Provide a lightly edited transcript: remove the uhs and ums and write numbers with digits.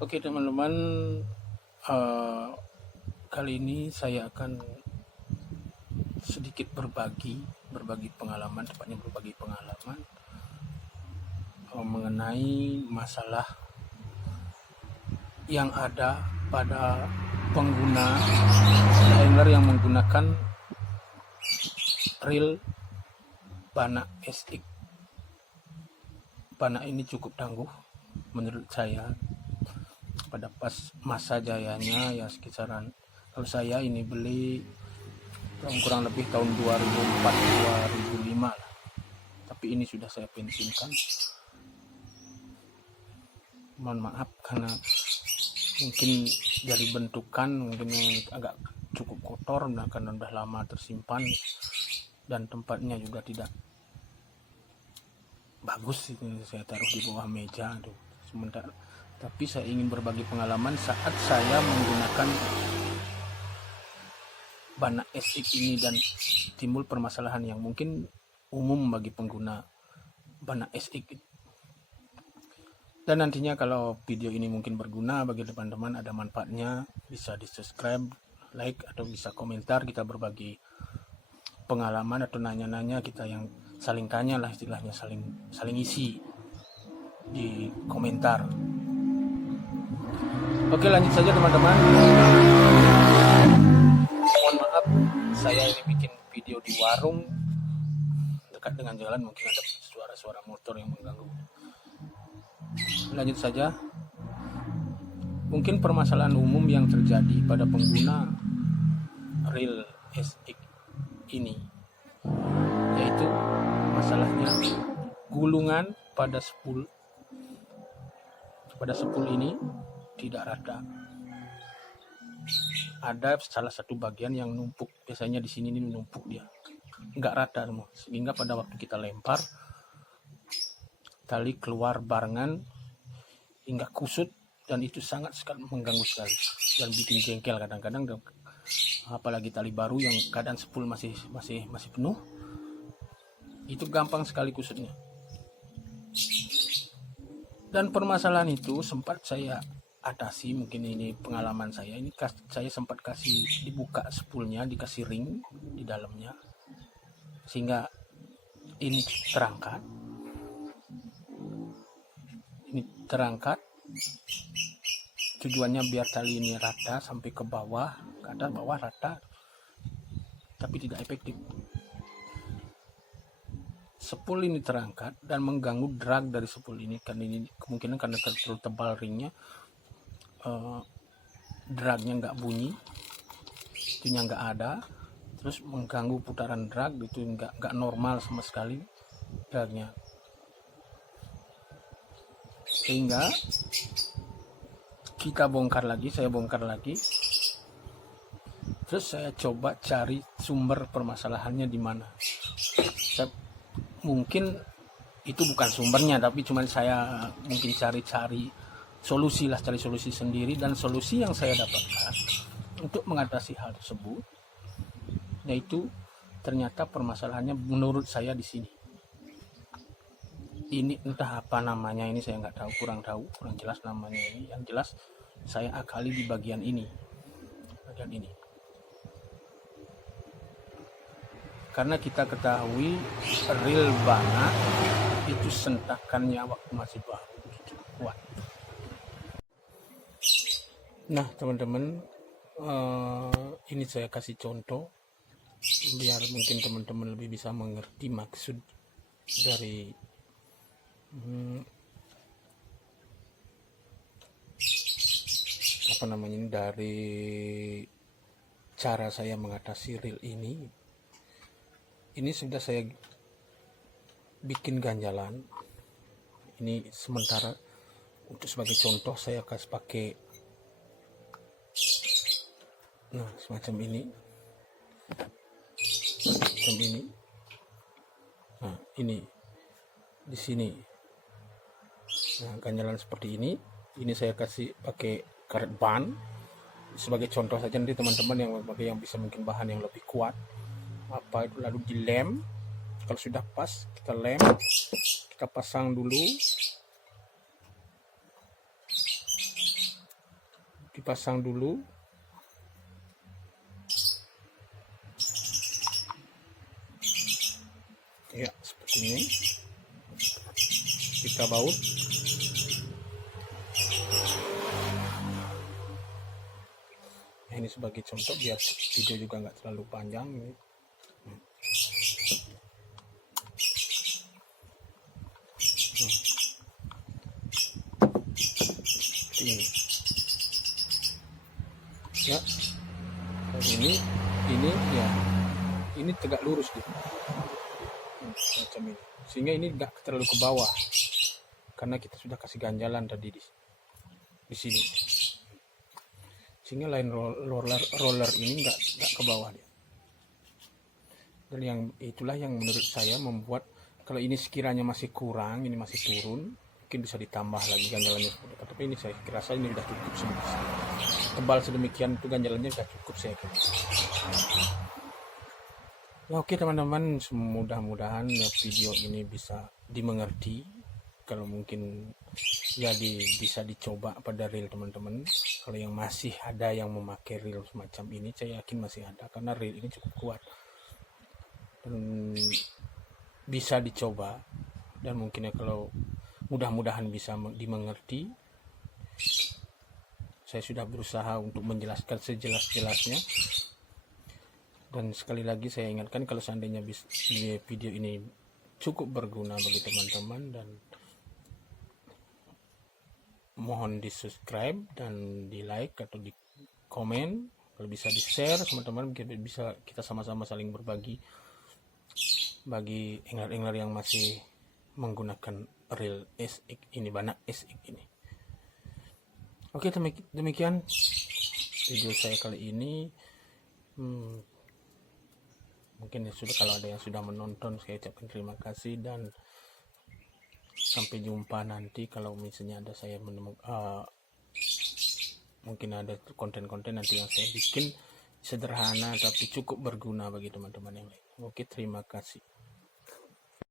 Oke teman-teman, eh, kali ini saya akan sedikit berbagi pengalaman, tepatnya berbagi pengalaman mengenai masalah yang ada pada pengguna liner yang menggunakan reel Bana SX. Bana ini cukup tangguh menurut saya. Pada pas masa jayanya ya sekitaran, kalau saya ini beli kurang lebih tahun 2004-2005 lah. Tapi ini sudah saya pensiunkan. Mohon maaf karena mungkin dari bentukan mungkin agak cukup kotor karena udah lama tersimpan dan tempatnya juga tidak bagus. Ini saya taruh di bawah meja tuh sementara. Tapi saya ingin berbagi pengalaman saat saya menggunakan Bana SX ini dan timbul permasalahan yang mungkin umum bagi pengguna Bana SX. Dan nantinya kalau video ini mungkin berguna bagi teman-teman, ada manfaatnya, bisa di subscribe, like, atau bisa komentar, kita berbagi pengalaman atau nanya-nanya, kita yang saling tanya lah istilahnya, saling isi di komentar. Oke, lanjut saja teman-teman. Mohon maaf, saya ini bikin video di warung dekat dengan jalan, mungkin ada suara-suara motor yang mengganggu. Lanjut saja. Mungkin permasalahan umum yang terjadi pada pengguna reel SX ini, yaitu masalahnya gulungan pada spool ini tidak rata. Ada salah satu bagian yang numpuk, biasanya di sini ini numpuk, dia nggak rata semua, sehingga pada waktu kita lempar tali keluar barengan hingga kusut, dan itu sangat sekali mengganggu sekali dan bikin jengkel kadang-kadang, apalagi tali baru yang keadaan spool masih penuh, itu gampang sekali kusutnya. Dan permasalahan itu sempat saya atasi, mungkin ini pengalaman saya. Ini saya sempat kasih dibuka spoolnya, dikasih ring di dalamnya sehingga ini terangkat. Tujuannya biar tali ini rata sampai ke bawah, ke atas bawah rata, tapi tidak efektif. Spool ini terangkat dan mengganggu drag dari spool ini, karena ini kemungkinan karena terlalu tebal ringnya, dragnya nggak bunyi, itunya nggak ada, terus mengganggu putaran drag, itu nggak normal sama sekali dragnya, sehingga saya bongkar lagi, terus saya coba cari sumber permasalahannya di mana. Mungkin itu bukan sumbernya, tapi cuman saya mungkin cari solusi sendiri, dan solusi yang saya dapatkan untuk mengatasi hal tersebut yaitu ternyata permasalahannya menurut saya di sini. Ini entah apa namanya, ini saya nggak tahu, kurang jelas namanya ini. Yang jelas saya akali di bagian ini. Karena kita ketahui reel Bana itu sentakannya waktu masih baru cukup kuat. Nah teman-teman, ini saya kasih contoh biar mungkin teman-teman lebih bisa mengerti maksud dari dari cara saya mengatasi reel ini. Ini sudah saya bikin ganjalan. Ini sementara untuk sebagai contoh saya kasih pakai semacam ini. Nah, ini di sini. Nah, ganjalan seperti ini. Ini saya kasih pakai karet ban sebagai contoh saja, nanti teman-teman yang bisa mungkin bahan yang lebih kuat itu lalu dilem. Kalau sudah pas kita lem, kita pasang dulu. dipasang dulu. Ya, seperti ini. Kita baut. Nah, ini sebagai contoh biar video juga nggak terlalu panjang. Seperti ini. Ya, dan ini ya, ini tegak lurus gitu. Macam ini. Sehingga ini nggak terlalu ke bawah. Karena kita sudah kasih ganjalan tadi di sini. Sehingga line roller ini nggak ke bawah dia. Dan itulah yang menurut saya membuat kalau ini sekiranya masih kurang, ini masih turun, mungkin bisa ditambah lagi ganjalannya. Tapi ini saya kira ini sudah cukup tebal sedemikian itu ganjalannya sudah cukup saya kira. Ya, oke teman-teman, mudah-mudahan ya video ini bisa dimengerti. Kalau mungkin ya bisa dicoba pada reel teman-teman. Kalau yang masih ada yang memakai reel semacam ini, saya yakin masih ada karena reel ini cukup kuat dan bisa dicoba. Dan mungkin ya kalau mudah-mudahan bisa dimengerti. Saya sudah berusaha untuk menjelaskan sejelas-jelasnya. Dan sekali lagi saya ingatkan, kalau seandainya video ini cukup berguna bagi teman-teman, dan mohon di subscribe dan di like atau di komen, kalau bisa di share teman-teman, bisa kita sama-sama saling berbagi bagi englar-englar yang masih menggunakan reel SX ini, Bana SX ini. Oke, demikian video saya kali ini. Mungkin ya sudah, kalau ada yang sudah menonton saya ucapkan terima kasih dan sampai jumpa nanti. Kalau misalnya ada saya menemukan mungkin ada konten-konten nanti yang saya bikin sederhana tapi cukup berguna bagi teman-teman yang lain. Oke, terima kasih.